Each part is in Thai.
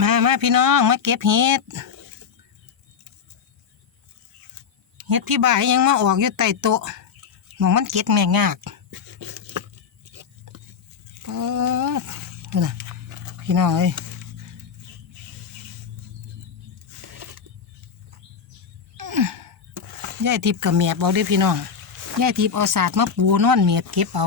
มามาพี่น้องมาเก็บเห็ด เห็ดพี่บ่ายยังมาออกอยู่ใต้โต๊ะหมองมันเก็บแม่งากเออนี่นะพี่น้องเอ้ยยายทิพย์กับเมียบเอาเด้พี่น้องยายทิพย์เอาศาสตร์มาปูนอนเมียบเก็บเอา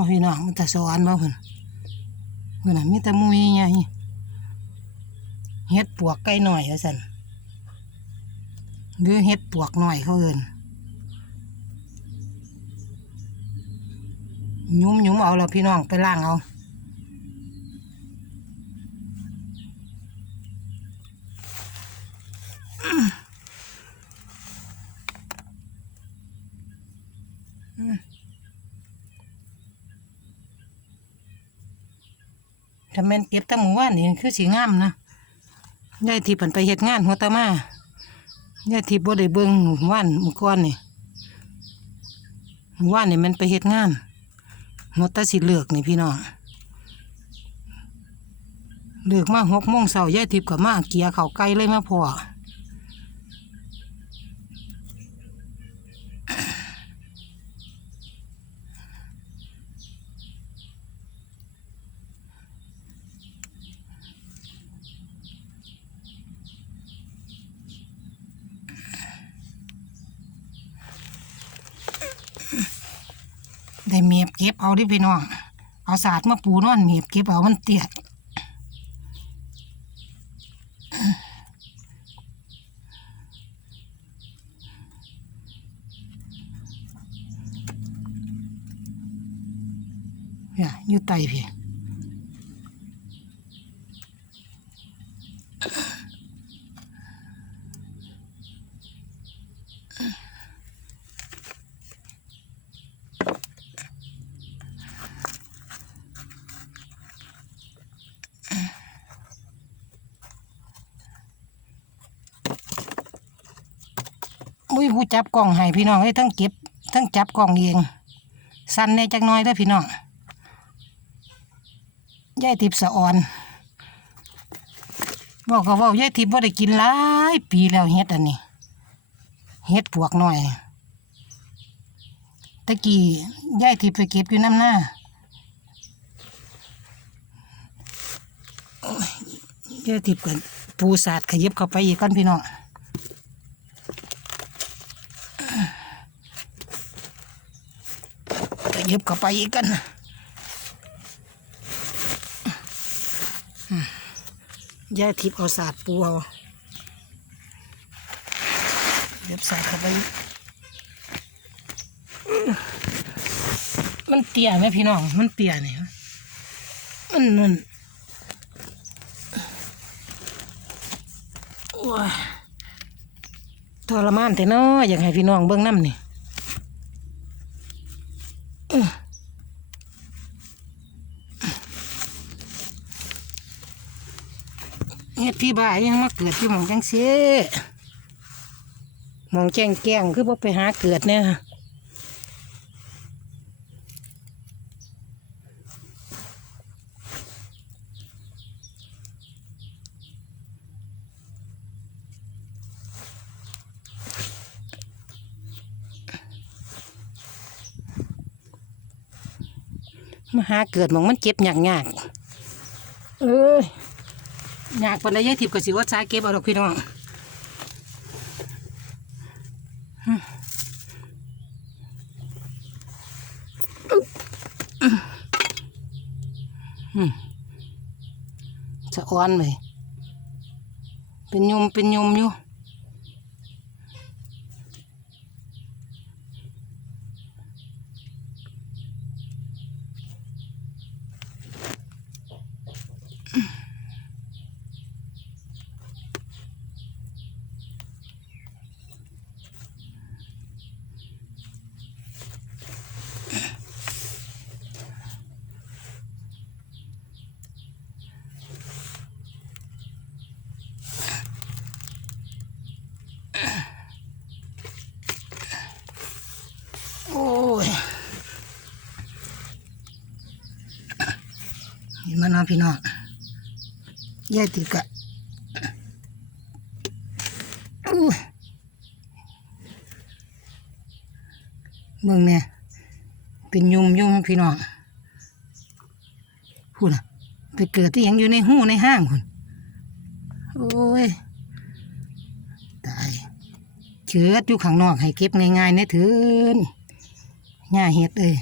าพี่น้องมันแต่สอนบ่เพิ่นเพิ่นน่ะมีแต่มุยใหญ่เฮ็ดปวกไก่หน่อยว่าซั่นหรือเฮ็ดปวกหน่อยเขาเอิ้นยุ้มยุ้มเอาแล้วพี่น้องไปล้างเอา ถ้าแม่นเก็บตั้งหมู่บ้านนี่คือสีงามนะยายทิพย์เพิ่นไปเฮ็ดงานหัวตะมายายทิพย์บ่ได้เบิ่งหมู่บ้านหมู่ก่อนนี่หมู่บ้านนี่มันไปเฮ็ดงานหัวตะสิเลือกนี่พี่น้องเลือกมาหกโมงเสาร์ยายทิพย์ก็มาเกียร์เขาไกลเลยมาพอ ได้เมียบ เอาดิพี่น้อง เอาศาสตร์มาปูนอนเมียบเก็บเอามันเตี้ยเนี่ยอยู่ไตพี่ มุ้ยผู้จับกล่องให้พี่น้องให้ยทั้งเก็บทั้งจับกล่องเองสั้นแน่จักน้อยเด้อพี่น้องยายทิพย์สะอ่อนบอกก็ว่ายายทิพย์ว่าได้กินหลายปีแล้วเฮ็ดอันนี้เฮ็ดปวกหน่อยตะกี้ยายทิพย์ไปเก็บอยู่น้ำหน้าโอ้ยยายทิพย์กันปูสาดขยับเข้าไปอีกก่อนพี่น้อง ยับเข้าไปอีกกันอืมยาทิพย์เอาศาสาดปูเอาเย็บสาดเข้าไปอีกอื้อมันเตี้ยไหมพี่น้อง มันเตี้ยเนี่ยมันมันโอ้ยทรมานแต่นาะอยากให้พี่น้องเบิ่งน้ำนี่ เฮ็ดพี่บ่ายยังมาเกิดที่หมองจังเสียมองแจ้งแก้งคือบ่ไปหาเกิดเนี่ยมาหาเกิดมองมันเจ็บยากๆเอ้ย อยากปันได้ยายทิพย์ก็สิว่าสายเก็บเอาดอกพี่น้องจะอ้อนไหมเป็นยมเป็นยมอยู่ เห็นมันเนาะพี่น้องยายติกะอู้ยเมืองเนี่ยเป็นยุมยุมพี่น้องพูดนะไปเกิดที่ยังอยู่ในหูในห้างคุณโอ้ย ตายเชื้ออยู่ข้างนอกให้เก็บง่ายๆเนี่ยถืนหญ้าเห็ดเลย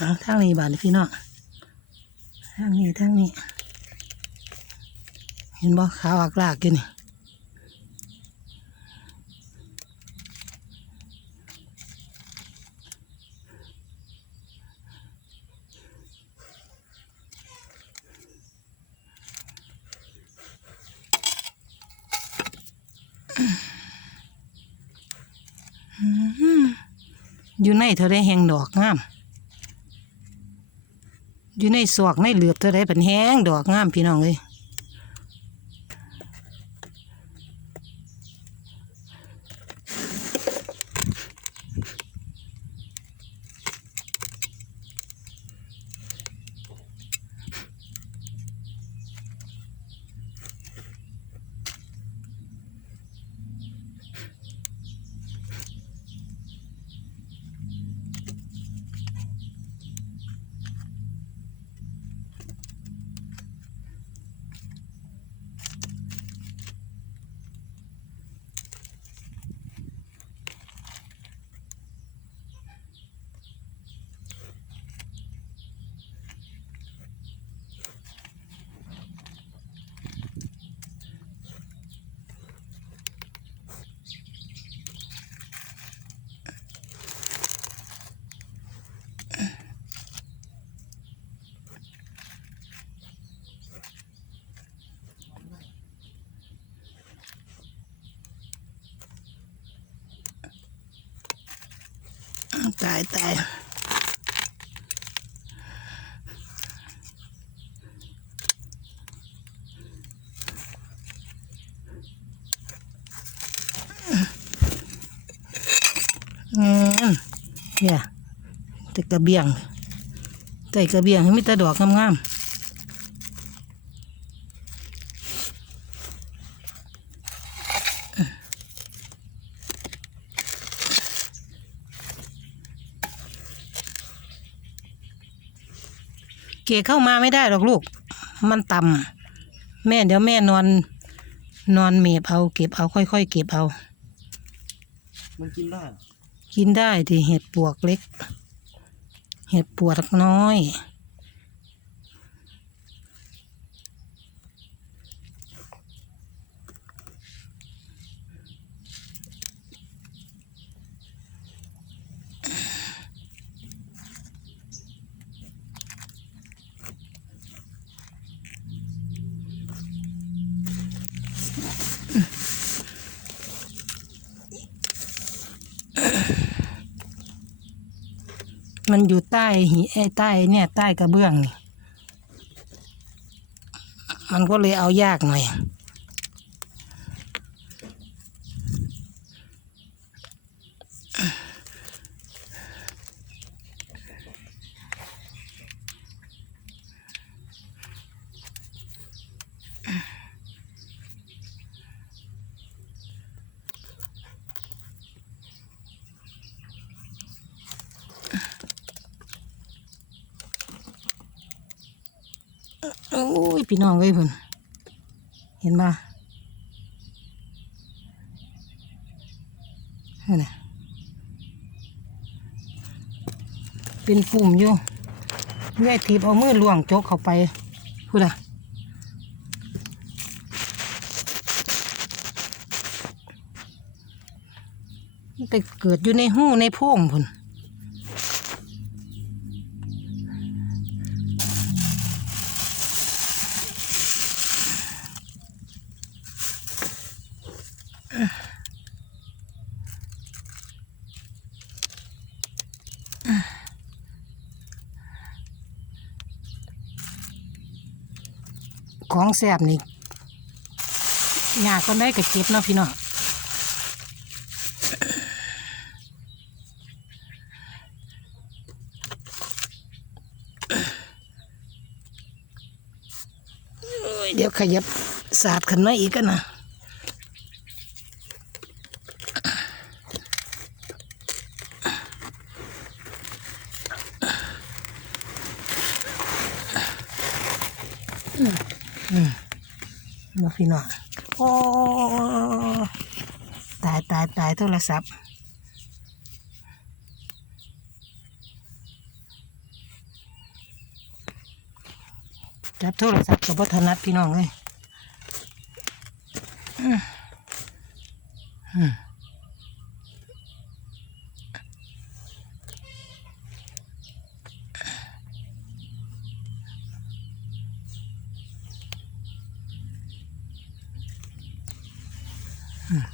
เอาทางนี้บาดพี่น้องทางนี้ทางนี้ เห็นบ่ขาวอักลากอยู่นี่อยู่ในเท่าไรแหงดอกงาม อยู่ในสวกในเหลือบเท่าไรเป็นแห้งดอกงามพี่น้องเลย ตายตายอืมเนี่ยแต่กระเบียงใต่กระเบียงให้มีแต่ดอกงามๆ เกเข้ามาไม่ได้หรอกลูก มันต่ำแม่เดี๋ยวแม่นอน นอนเมบเอาเก็บเอาค่อยๆเก็บเอา มันกินได้เหรอกินได้ที่เห็ดปวกเล็ก เห็ดปวกน้อย มันอยู่ใต้หิไอ้ใต้เนี่ยใต้กระเบื้องนี่มันก็เลยเอายากหน่อย อ้ยพี่น้องเอ้ยเพิ่นเห็นป่ะนี่นน่ะเป็นปุ่มอยู่เลื่อยทีบเอามือล่วงจกเข้าไปพูดอะมันไปเกิดอยู่ในหูในโพงพุ่น ของแซบนี่อยากก็ได้ก็เก็บเนาะพี่น้องเดี๋ยวขยับสาดขึ้นมาอีกกันนะ มาพี่น้องโอ้ตายตายตายโทรศัพท์จับโทรศัพท์กับบัฒนัดพี่น้องเลยอืมอืม อืม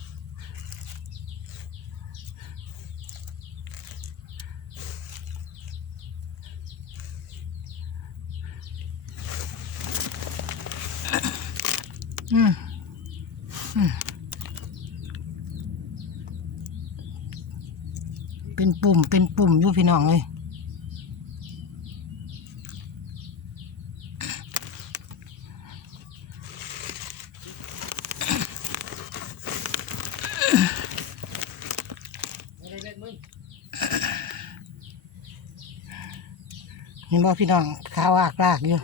อืมเป็นปุ่มเป็นปุ่มอยู่พี่น้องเลย เห็นบ่พี่น้องขาวอากลากอยู่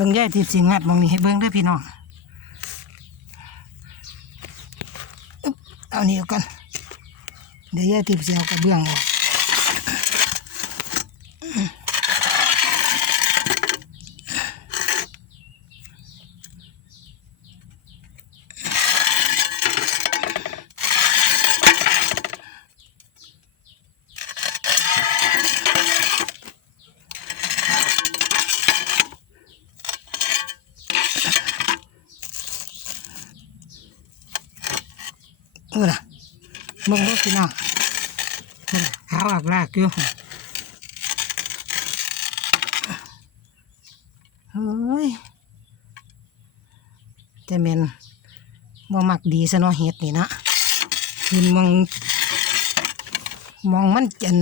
บิ่งย่ายทิพย์สิงัดมองนี้ให้เบิ่งด้วยพี่น้องอึ๊บเอานี่เอากันเดี๋ยวย่ายทิพย์สิเอากระเบื้องออกเออล่ะ เบิ่งพี่น้องเบิ่งขาวอกลากอยู่เฮ้ยแต่แม่นบ่มักดีซะเนาะเฮ็ดนี่นะเห็นมองมองมันจัน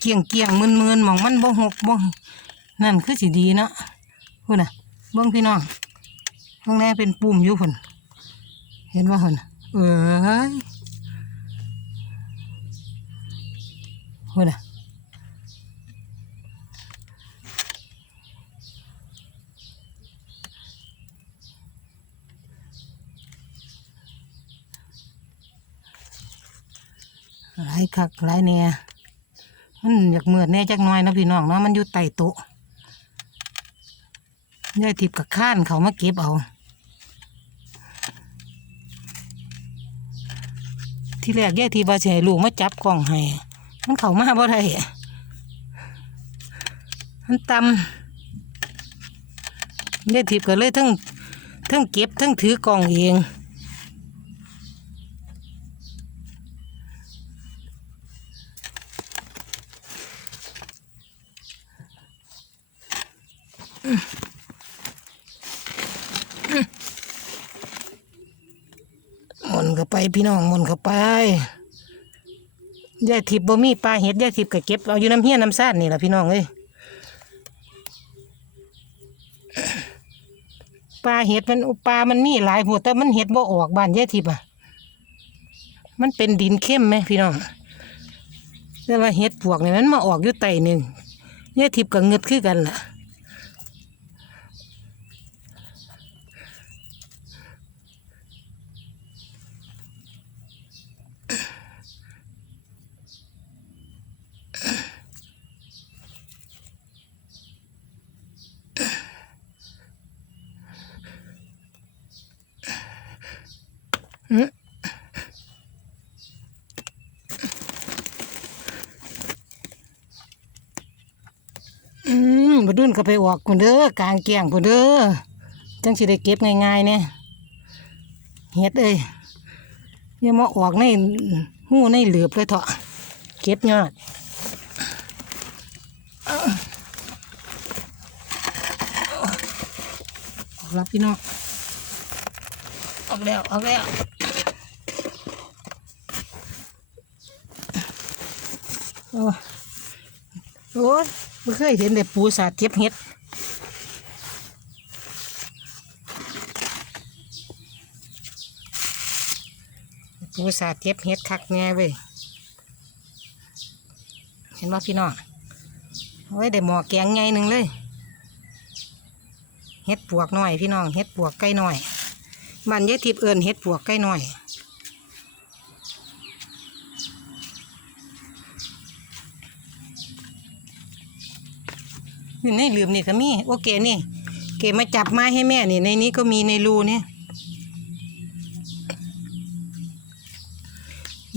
เกียงเกียงมึนมึนมองมันบ่หกบ่นั่นคือสิดีเนาะพุ่นน่ะเบิ่งพี่น้องข้างในเป็นปุ่มอยู่พุ่นเห็นว่าพุ่นเอ้ย พุ่นน่ะหลายคักหลายแหน่มันอยากเมือดแน่จักน่อยนะพี่น้องเนาะมันอยู่ใต้โต๊ะยายทิพกับข้านเขามาเก็บเอา ที่แรกยายทีบาสิให้ลูกมาจับกล่องให้ มันเข้ามาบ่ได้มันตำยายทิพย์ก็เลยทั้งทั้งเก็บทั้งถือกล่องเองมนเข้าไปพี่น้องมนเข้าไป ยายทิพย์บ่มีปลาเห็ดยายทิพย์ก็เก็บเอาอยู่น้ำเฮียน้ำซ่านนี่แหละพี่น้องเอ้ยปลาเห็ดมันปลามันมีหลายหัวแต่มันเห็ดบ่ออกบ้านยายทิพย์อะ มันเป็นดินเข้มไหมพี่น้องแต่ว่าเห็ดพวกนี่มันมาออกอยู่ไตหนึ่งยายทิพย์ก็เงือดคือกันล่ะ มบดุน ก็ไปออกคนเด้อกลางแกงคนเด้อจังสิได้เก็บง่ายๆเนี่ยเฮ็ดเอ้ยอย่ามาออกในหูในเหลือบเลยเถอะเก็บยอดออกแล้วพี่น้องออกแล้ว ออกแล้วโอ้โอ้ ไม่เคยเห็นแต่ปูสาดเก็บเห็ดปูสาดเก็บเห็ดคักแง่เว้ยเห็นว่าพี่น้องเว้ได้หมอแกงใหญ่หนึ่งเลยเห็ดปวกหน่อยพี่น้องเห็ดปวกใกล้หน่อยมันยายทิพย์เอิญเห็ดปวกใกล้หน่อย อยู่ในหลืมนี่ก็มีโอเคนี่ เกมาจับมาให้แม่นี่ในนี้ก็มีในรูนี่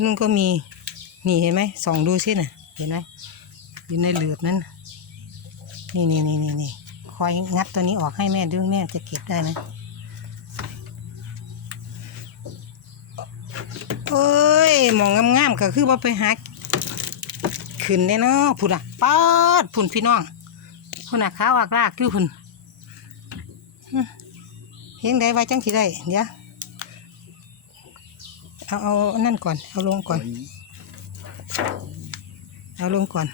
นุ่นก็มีนี่เห็นไหมส่องดูสิน่ะ เห็นไหมอยู่ในเหลือบนั้นน่ะนี่นี่นี่นี่นี่คอยงัดตัวนี้ออกให้แม่ดูแม่จะเก็บได้ไหมเอ้ยมองงามๆก็คือว่าไปหาขึ้นแน่เนาะพุ่นอะป๊าดพุ่นพี่น้อง พุ่นอะขาวอากลากอยู่พุ่นอื้อเห็นได้ว่าจังสิได้ เดี๋ยวเอาเอาอันนั่นก่อน เอาลงก่อน เอาลงก่อน